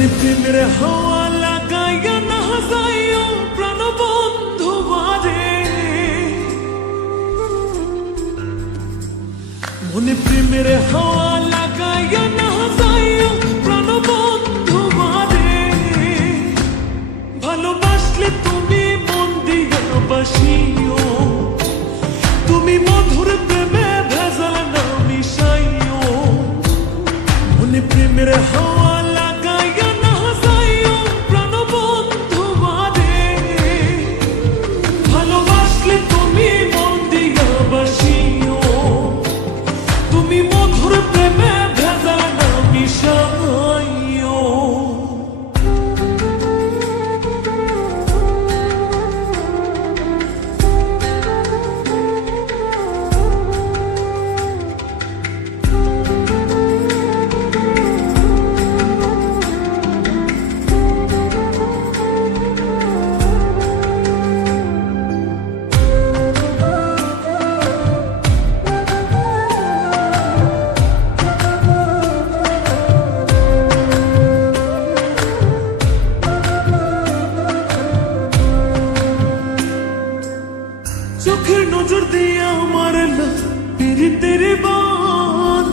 মনে প্রেমের হাওয়া লাগাইয়া না যাইও প্রাণবন্ধু বারে, মনে প্রেমের হাওয়া লাগাইয়া না যাইও প্রাণবন্ধু বারে। ভালোবাসলে তুমি মন দিয়া বাসিও, তুমি মধুর প্রেমে ভেজাল না মিশাইও। মনে প্রেমের হাওয়া লাগাইয়া না যাইও প্রাণবন্ধু বারে, ভালোবাসলে তুমি মন দিয়া বাসিও, তুমি মধুর প্রেমে ভেজাল না মিশাইও। চোখের নজর দিয়ে আমার পীড়িতের বান,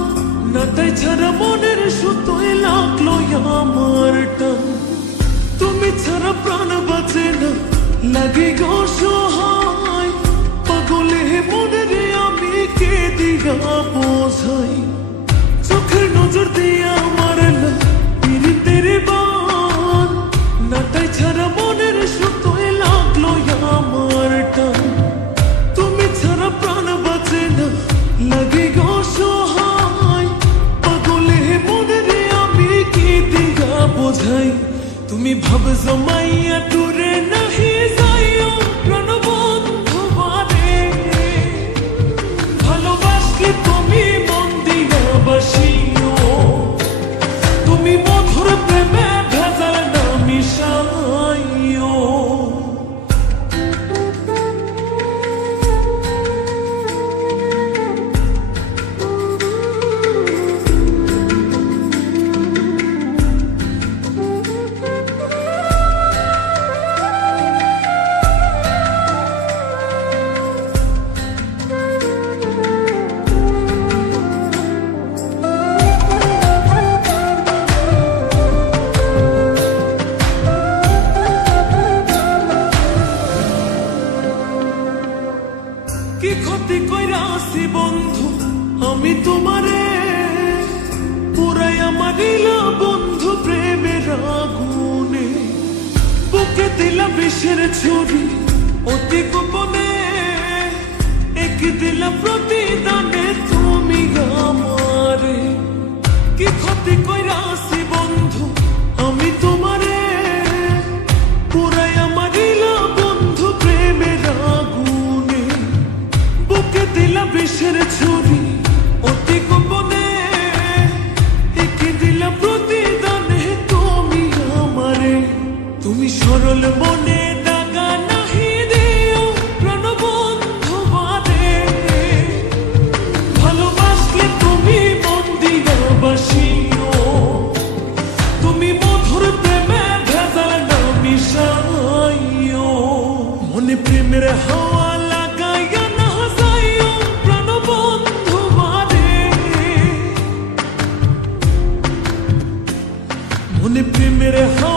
নাটাই ছাড়া মনের সুতোয় লাগলো আমার টান। তুমি ছাড়া প্রাণ বাঁচে না, লাগে গো সহায়, পাগলে মনের আমি কে দিয়া বোঝাই। চোখের নজর দিয়ে আমার পীড়িতের বান, নাটাই ছাড়া মনের সুতোয় লাগলো আমার টান। ছাড়া প্রাণ বাঁচে না, লাগে গো সহায়, পাগলে মনের আমি কি দিয়া বোঝাই। তুমি ভাব জমাইয়া দূরে নাহি যাইও প্রাণবন্ধু বারে, ভালোবাসলে তুমি মন দিয়া বাসিও, তুমি মধুর প্রেমে ভেজাল না মিশাইও। কি ক্ষতি কইরা আসি বন্ধু আমি তোমারে, পুরাইয়া মারিলা বন্ধু প্রেমের আগুনে। বুকে দিলা বিষের ছুরি অতি গোপনে, এক দিলা প্রতিদানে তুমি আমারে। কি ক্ষতি কইরা আসি বন্ধু আমি তোমারে, পুরাইয়া মারিলা বন্ধু প্রেমের আগুনে। বুকে দিলা বিষের ছুরি অতি গোপনে, একে দিলা প্রতিদানে তুমি আমারে। তুমি সরল মনে দাগা নাহি দিও প্রাণবন্ধু বারে, ভালোবাসলে তুমি মন দিয়া বাসিও, তুমি মধুর প্রেমে ভেজাল না মিশাইও। মনে প্রেমের হাওয়া লাগাইয়া না যাইও প্রাণবন্ধু বারে, মনে প্রেমের হাওয়া